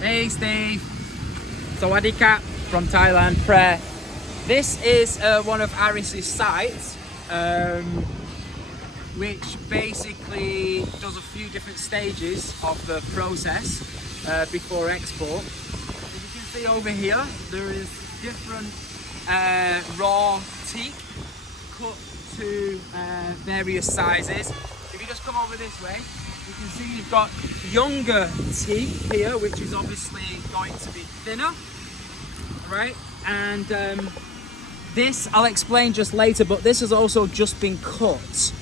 Hey Steve, Sawadee Kat from Thailand, Prayer. This is one of Aris's sites, which basically does a few different stages of the process before export. As you can see over here, there is different raw teak cut to various sizes. If you just come over this way, you can see you've got younger teak here, which is obviously going to be thinner, right? And this I'll explain just later, but this has also just been cut,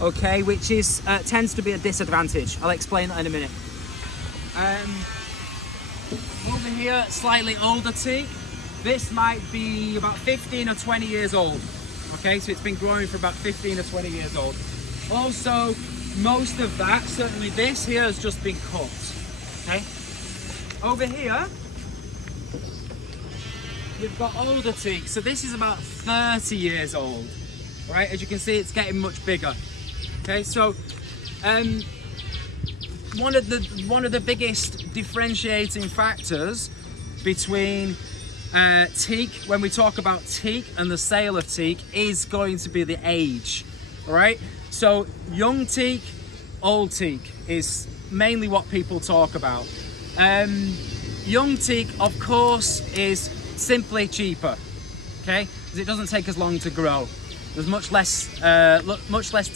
okay, which is tends to be a disadvantage. I'll explain that in a minute. Over here, slightly older teak. This might be about 15 or 20 years old. Okay, so it's been growing for about 15 or 20 years old. Also, most of that, certainly this here, has just been cut. Okay. Over here, you've got older teak. So this is about 30 years old. Right, as you can see, it's getting much bigger. Okay, so one of the biggest differentiating factors between teak, when we talk about teak and the sale of teak, is going to be the age. All right, so young teak, old teak is mainly what people talk about. Young teak, of course, is simply cheaper, okay, because it doesn't take as long to grow. There's much less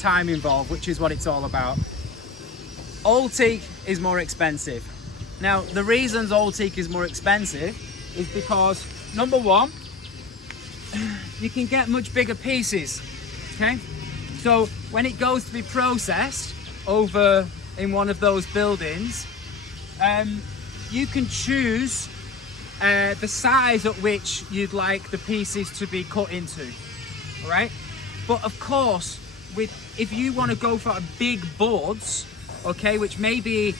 time involved, which is what it's all about. Old teak is more expensive. Now, the reasons old teak is more expensive is because, number one, you can get much bigger pieces, okay? So when it goes to be processed over in one of those buildings, you can choose the size at which you'd like the pieces to be cut into, all right? But of course, if you want to go for big boards, okay, which may be,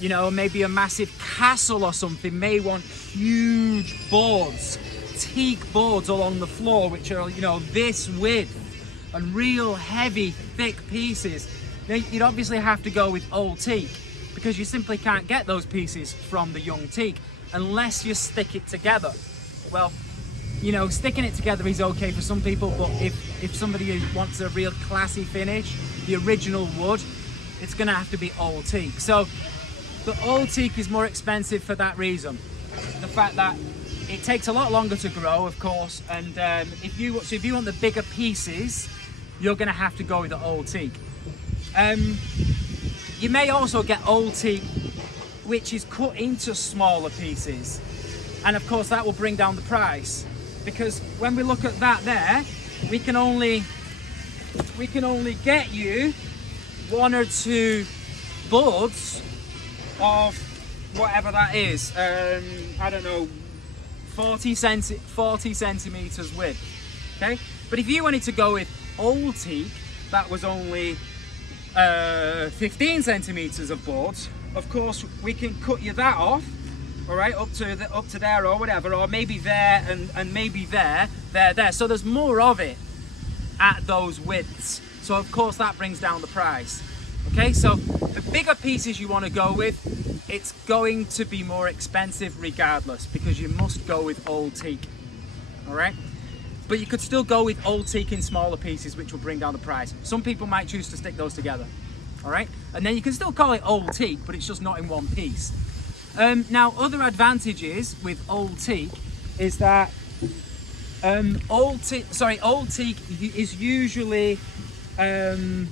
you know, maybe a massive castle or something, may want huge boards, teak boards along the floor, which are, you know, this width and real heavy, thick pieces, then you'd obviously have to go with old teak, because you simply can't get those pieces from the young teak unless you stick it together. Well, you know, sticking it together is okay for some people, but if somebody wants a real classy finish, the original wood, it's gonna have to be old teak. So the old teak is more expensive for that reason. The fact that it takes a lot longer to grow, of course, and if you want the bigger pieces, you're gonna have to go with the old teak. You may also get old teak which is cut into smaller pieces, and of course that will bring down the price, because when we look at that there, we can only get you one or two boards of whatever that is, I don't know, 40 centimeters width, okay? But if you wanted to go with old teak that was only 15 centimeters of boards, of course we can cut you that off, all right, up to there or whatever, or maybe there and maybe there. So there's more of it at those widths. So of course that brings down the price. Okay, so the bigger pieces you want to go with, it's going to be more expensive regardless, because you must go with old teak. All right, but you could still go with old teak in smaller pieces, which will bring down the price. Some people might choose to stick those together. All right, and then you can still call it old teak, but it's just not in one piece. Now, other advantages with old teak is that old teak is usually, hang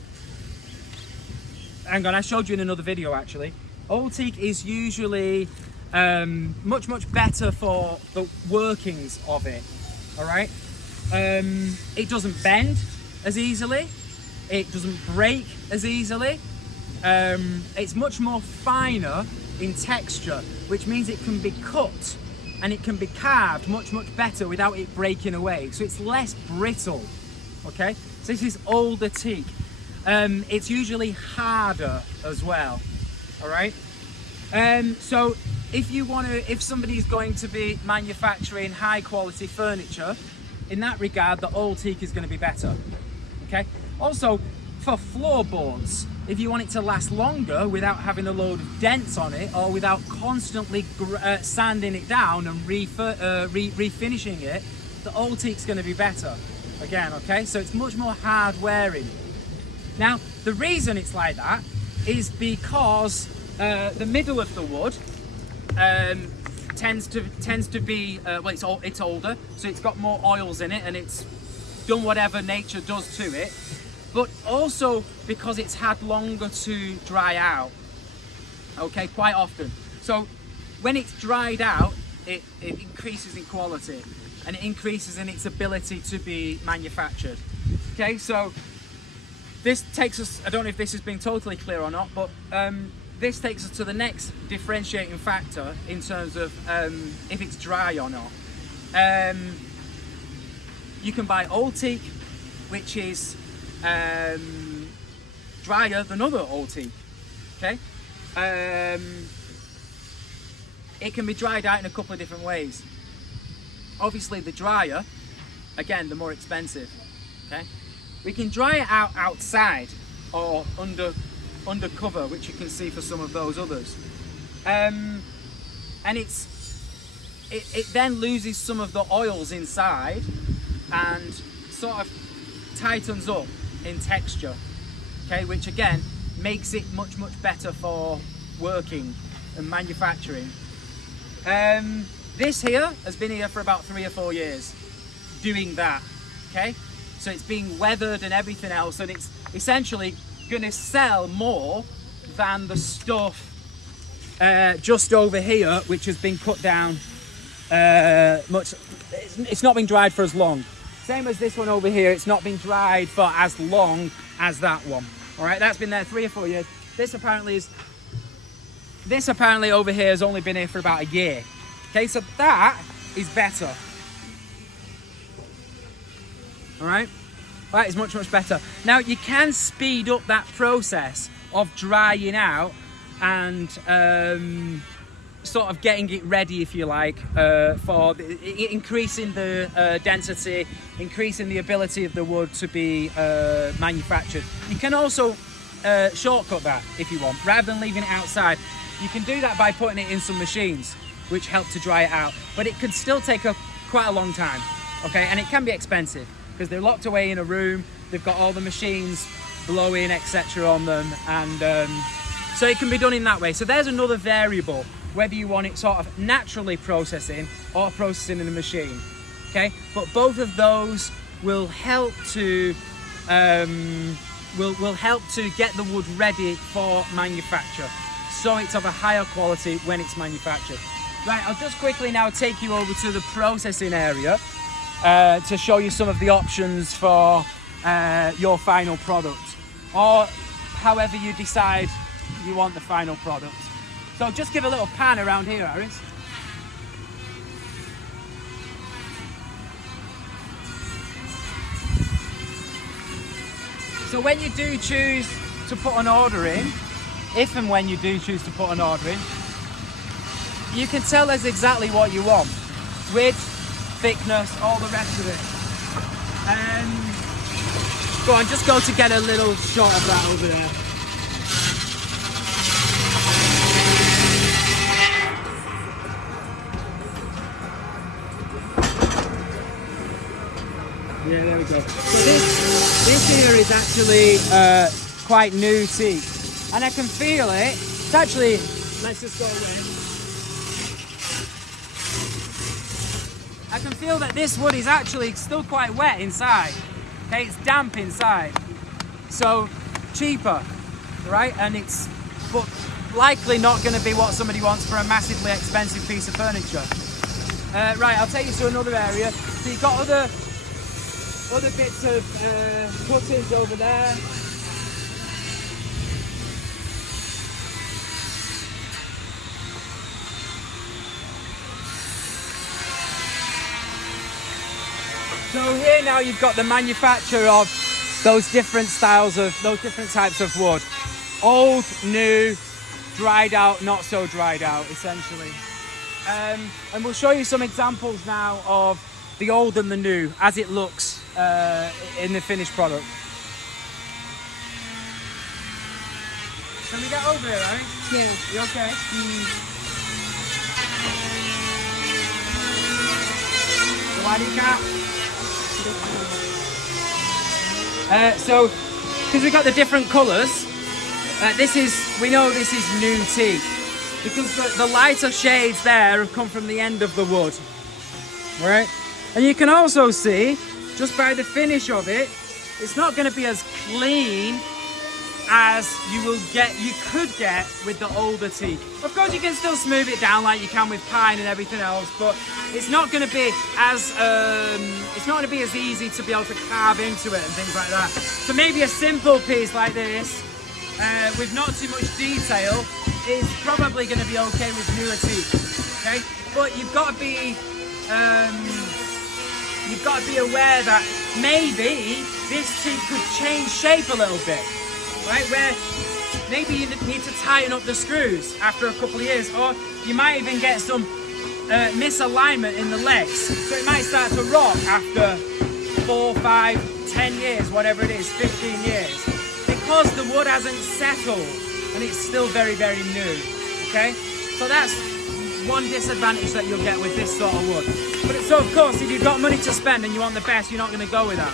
on, I showed you in another video actually. Old teak is usually much better for the workings of it. All right, it doesn't bend as easily, it doesn't break as easily. It's much more finer in texture, which means it can be cut and it can be carved much better without it breaking away, so it's less brittle. Okay, so this is older teak. It's usually harder as well. All right, so if somebody's going to be manufacturing high quality furniture, in that regard the old teak is going to be better. Okay, also for floorboards. If you want it to last longer without having a load of dents on it, or without constantly sanding it down and refinishing it, the old teak's going to be better. Again, okay, so it's much more hard wearing. Now, the reason it's like that is because the middle of the wood tends to be well, it's older, so it's got more oils in it, and it's done whatever nature does to it. But also because it's had longer to dry out, okay, quite often. So when it's dried out, it increases in quality, and it increases in its ability to be manufactured. Okay, so this takes us, I don't know if this has been totally clear or not, but this takes us to the next differentiating factor in terms of if it's dry or not. You can buy old teak, which is drier than other old teak. Okay, it can be dried out in a couple of different ways. Obviously, the drier, again, the more expensive. Okay, we can dry it out outside or under cover, which you can see for some of those others, and it then loses some of the oils inside and sort of tightens up in texture, okay, which again makes it much better for working and manufacturing. This here has been here for about 3 or 4 years doing that, okay, so it's being weathered and everything else, and it's essentially going to sell more than the stuff just over here, which has been cut down it's not been dried for as long. Same as this one over here, it's not been dried for as long as that one. All right, that's been there 3 or 4 years. This apparently over here has only been here for about a year. Okay, so that is better. All right, that is much better. Now you can speed up that process of drying out and sort of getting it ready, if you like, for increasing the density, increasing the ability of the wood to be manufactured. You can also shortcut that if you want, rather than leaving it outside. You can do that by putting it in some machines, which help to dry it out. But it can still take quite a long time, okay? And it can be expensive because they're locked away in a room. They've got all the machines blowing, etc. on them, and so it can be done in that way. So there's another variable, whether you want it sort of naturally processing or processing in a machine, okay? But both of those will help to will help to get the wood ready for manufacture, so it's of a higher quality when it's manufactured. Right, I'll just quickly now take you over to the processing area to show you some of the options for your final product, or however you decide you want the final product. So just give a little pan around here, Aris. So when you do choose to put an order in, if and when you do choose to put an order in, you can tell us exactly what you want. Width, thickness, all the rest of it. Go on, just go to get a little shot of that over there. Yeah, there we go. So this here is actually quite new teak, and I can feel it. It's actually, let's just go away. I can feel that this wood is actually still quite wet inside. Okay, it's damp inside. So cheaper, right? And it's but likely not going to be what somebody wants for a massively expensive piece of furniture. Right, I'll take you to another area. So you've got other bits of cuttings over there. So here now you've got the manufacture of those different styles of, those different types of wood. Old, new, dried out, not so dried out, essentially. And we'll show you some examples now of the old and the new as it looks in the finished product. Can we get over here, right? Yeah. You okay? So why do you can't? So, because we've got the different colours, we know this is new teak. Because the lighter shades there have come from the end of the wood. Right? And you can also see, just by the finish of it, it's not going to be as clean as you could get with the older teak. Of course, you can still smooth it down like you can with pine and everything else, but it's not going to be as easy to be able to carve into it and things like that. So maybe a simple piece like this, with not too much detail, is probably going to be okay with newer teak. Okay, but you've got to be aware that maybe this teak could change shape a little bit. Right, where maybe you need to tighten up the screws after a couple of years, or you might even get some misalignment in the legs. So it might start to rot after 4, 5, 10 years, whatever it is, 15 years, because the wood hasn't settled and it's still very, very new. Okay, so that's one disadvantage that you'll get with this sort of wood. But so of course, if you've got money to spend and you want the best, you're not going to go with that.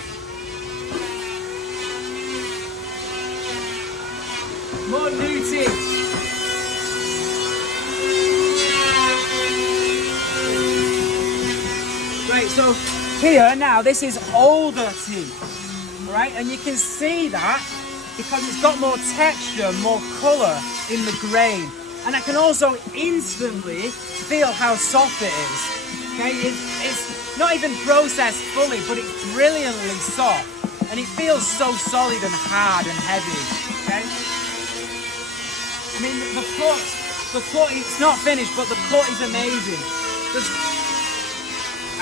More new teak. Right, so here now, this is older teak, right? And you can see that because it's got more texture, more colour in the grain. And I can also instantly feel how soft it is. Okay, it's not even processed fully, but it's brilliantly soft. And it feels so solid and hard and heavy, okay? I mean, the cut, it's not finished, but the cut is amazing.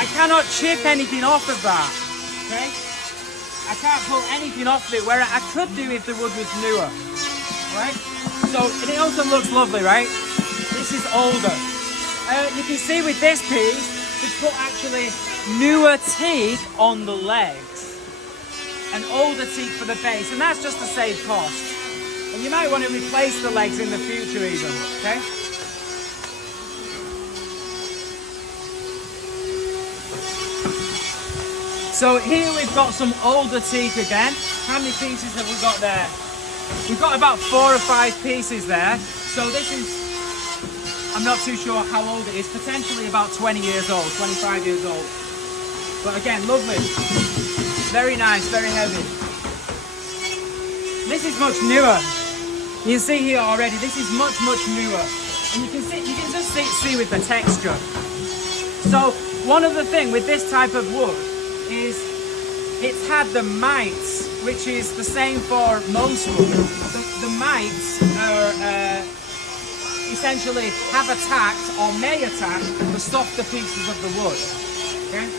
I cannot chip anything off of that, okay? I can't pull anything off of it, where I could do if the wood was newer, right? So, it also looks lovely, right? This is older. You can see with this piece, we put actually newer teak on the legs and older teak for the base, and that's just to save cost. And you might want to replace the legs in the future even, okay? So here we've got some older teak again. How many pieces have we got there? We've got about 4 or 5 pieces there. So this is, I'm not too sure how old it is, potentially about 20 years old, 25 years old. But again, lovely. Very nice, very heavy. This is much newer. You can see here already, this is much, much newer. And you can just see with the texture. So one other thing with this type of wood is it's had the mites, which is the same for most wood. The mites are essentially have attacked or may attack the softer pieces of the wood. Okay?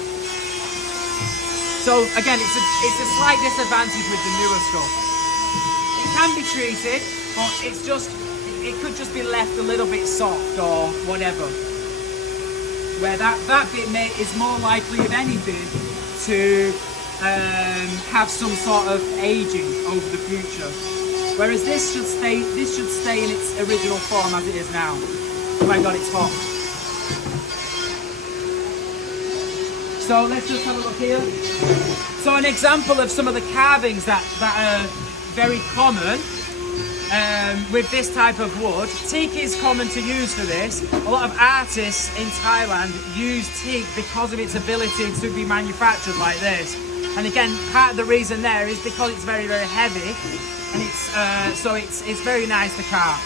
So again, it's a slight disadvantage with the newer stuff. It can be treated, but it could just be left a little bit soft or whatever. Where that bit is more likely, if anything, to have some sort of aging over the future. Whereas this should stay in its original form as it is now. Oh my god, it's hot. So let's just have a look here. So an example of some of the carvings that are very common with this type of wood. Teak is common to use for this. A lot of artists in Thailand use teak because of its ability to be manufactured like this. And again, part of the reason there is because it's very, very heavy, and it's very nice to carve.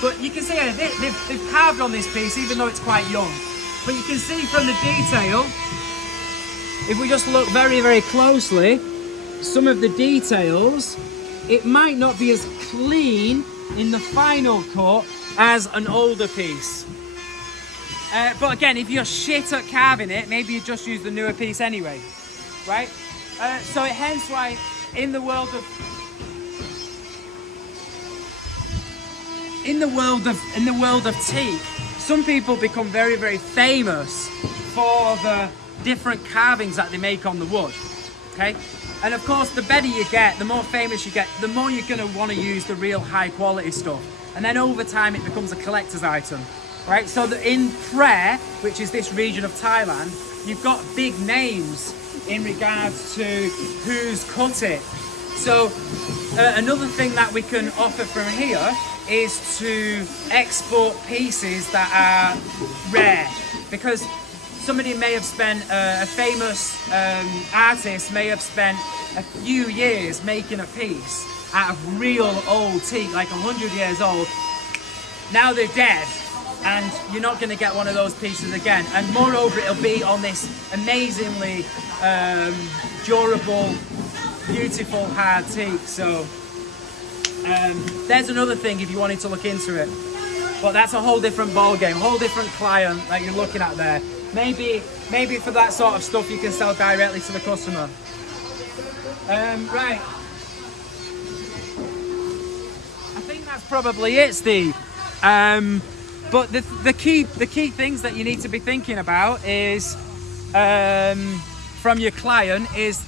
But you can see they've carved on this piece, even though it's quite young. But you can see from the detail, if we just look very, very closely, some of the details, it might not be as clean in the final cut as an older piece. But again, if you're shit at carving it, maybe you just use the newer piece anyway, right? So hence why in the world of teak, some people become very, very famous for the different carvings that they make on the wood. Okay, And of course, the better you get, the more famous you get, the more you're going to want to use the real high quality stuff. And then over time, it becomes a collector's item, right? So that in Phrae, which is this region of Thailand, you've got big names in regards to who's cut it. So another thing that we can offer from here is to export pieces that are rare, because somebody may have spent, a famous artist may have spent a few years making a piece out of real old teak, like 100 years old. Now they're dead, and you're not going to get one of those pieces again. And moreover, it'll be on this amazingly durable, beautiful hard teak. So there's another thing if you wanted to look into it, but that's a whole different ball game, whole different client that you're looking at there. Maybe for that sort of stuff you can sell directly to the customer. Right, I think that's probably it, Steve. But the key things that you need to be thinking about is from your client is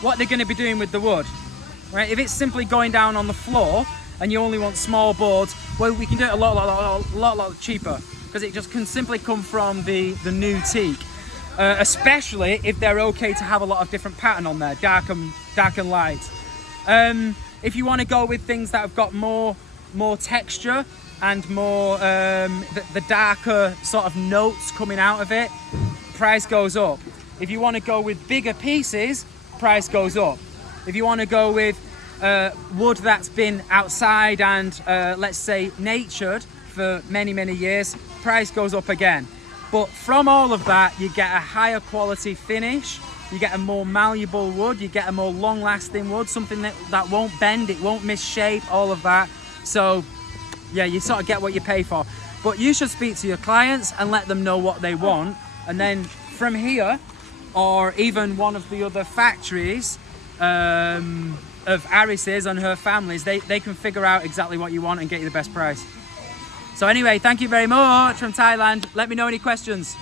what they're going to be doing with the wood. Right? If it's simply going down on the floor and you only want small boards, well, we can do it a lot cheaper, because it just can simply come from the new teak. Especially if they're okay to have a lot of different pattern on there, dark and light. If you want to go with things that have got more texture and more the darker sort of notes coming out of it, price goes up. If you want to go with bigger pieces, price goes up. If you want to go with wood that's been outside and let's say natured for many years, price goes up again. But from all of that, you get a higher quality finish, you get a more malleable wood, you get a more long lasting wood, something that won't bend, it won't misshape, all of that. So yeah, you sort of get what you pay for. But you should speak to your clients and let them know what they want, and then from here, or even one of the other factories of Aris's and her families, they can figure out exactly what you want and get you the best price. So anyway, thank you very much from Thailand. Let me know any questions.